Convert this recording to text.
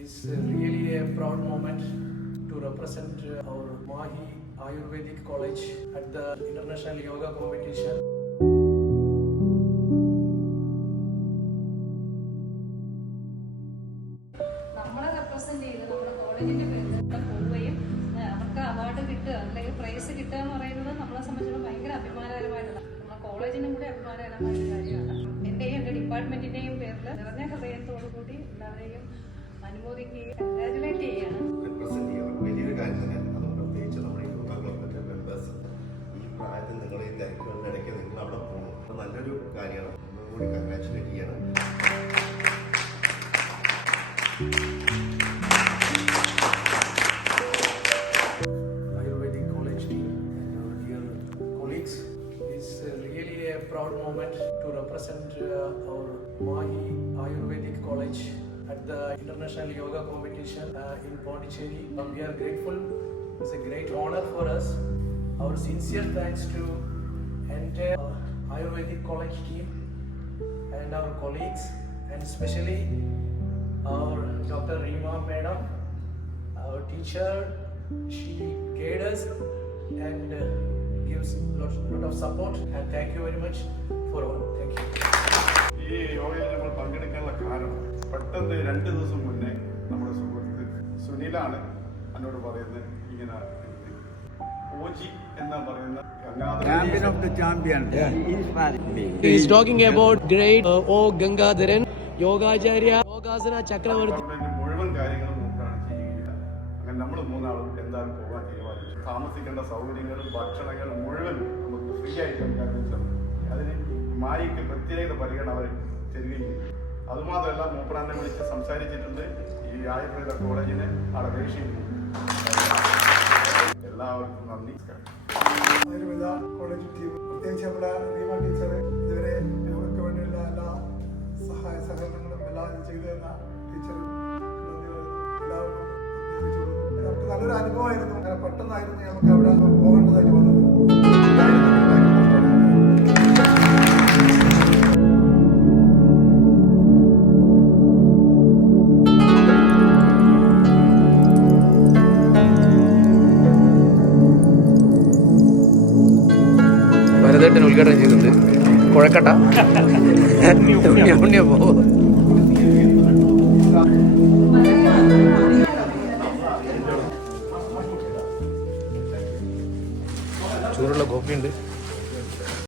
It's really a proud moment to represent our Mahi Ayurvedic College at the International Yoga Competition. നമ്മളെ represent ചെയ്ത് നമ്മുടെ കോളേജിന്റെ പേരിൽ പോവുകയും അവർക്ക് അവാർഡ് കിട്ടുക അല്ലെങ്കിൽ പ്രൈസ് കിട്ടുക എന്ന് പറയുന്നത് നമ്മളെ സംബന്ധിച്ചിടത്തോളം ഭയങ്കര അഭിമാനകരമായിട്ടുള്ള നമ്മുടെ കോളേജിനും കൂടി അഭിമാനകരമായ ഒരു കാര്യമാണ്. എന്റെയും എന്റെ ഡിപ്പാർട്ട്മെന്റിന്റെയും പേരിൽ നിറഞ്ഞ ഹൃദയത്തോടു കൂടി എല്ലാവരെയും അനുമോദിക്കുകയും കൺഗ്രാജുലേറ്റ് ചെയ്യാണ്. വലിയൊരു കാര്യം തന്നെ. അത് പ്രത്യേകിച്ച് നമ്മുടെ യോഗ ക്ലബിന്റെ മെമ്പേഴ്സ് ഈ പ്രായത്തിൽ നിങ്ങൾ ഈ തിരക്കുകളുടെ ഇടയ്ക്ക് നിങ്ങൾ അവിടെ പോകണം. അത് നല്ലൊരു കാര്യമാണ്. ഒന്നുകൂടി കൺഗ്രാജുലേറ്റ് ചെയ്യണം. Ayurvedic College team and our dear colleagues, it's really a proud moment to represent our Mahi Ayurvedic College at the International Yoga Competition in Pondicherry. We are grateful. It's a great honor for us. Our sincere thanks to entire Ayurvedic College team and our colleagues, and especially our Dr. Rima Madam, our teacher. She guides us and gives lot of support, and thank you very much for all. Thank you. ഈ യോഗയിൽ നമ്മൾ പങ്കെടുക്കാനുള്ള കാരണം പെട്ടെന്ന് 2 ദിവസം മുന്നേ നമ്മുടെ സുഹൃത്ത് സുനിലാണ് എന്നോട് പറയുന്നത് ഇങ്ങനെ ഓജി എന്നാ പറയുന്ന Champion of the champion. Yeah. He inspired me. He is talking about great O Gangadharan, Yogacharya, Yogasana Chakravarti. മുഴുവൻ കാര്യങ്ങളും നോക്കാണ് ചെയ്യുകയില്ല. അങ്ങനെ നമ്മൾ മൂന്നാളും എന്തായാലും പോകാൻ തീരുമാനിച്ചു. താമസിക്കേണ്ട സൗകര്യങ്ങളും ഭക്ഷണങ്ങളും മുഴുവൻ നമുക്ക് ഫ്രീ ആയിട്ട് നമുക്ക് അതിന് മായിക്ക് പ്രത്യേക പരിഗണന അവർ തരികയും ചെയ്തു. അതുമാത്രമല്ല മൂപ്പറാനെ വിളിച്ച് സംസാരിച്ചിട്ടുണ്ട്. ഈ ആയുർവേദ കോളേജിനെ അവിടെ അപേക്ഷിക്കുന്നു. എല്ലാവർക്കും നന്ദി. ആയുർവേദ കോളേജ് ടീം, പ്രത്യേകിച്ച് നമ്മുടെ റീമ ടീച്ചർ ഇതുവരെ യോഗയ്ക്ക് വേണ്ടിയുള്ള എല്ലാ സഹായ സഹകരണങ്ങളും എല്ലാം ചെയ്തു തന്ന ടീച്ചർ എല്ലാവർക്കും നമുക്ക് നല്ലൊരു അനുഭവമായിരുന്നു. അങ്ങനെ പെട്ടെന്നായിരുന്നു നമുക്ക് അവിടെ പോകേണ്ടതായിട്ട് വന്നത്. ഭരതേട്ടൻ ഉദ്ഘാടനം ചെയ്തിട്ടുണ്ട്. കുഴക്കട്ട ഉണ്ണിയപ്പോ ചൂടുള്ള കോഫി ഉണ്ട്.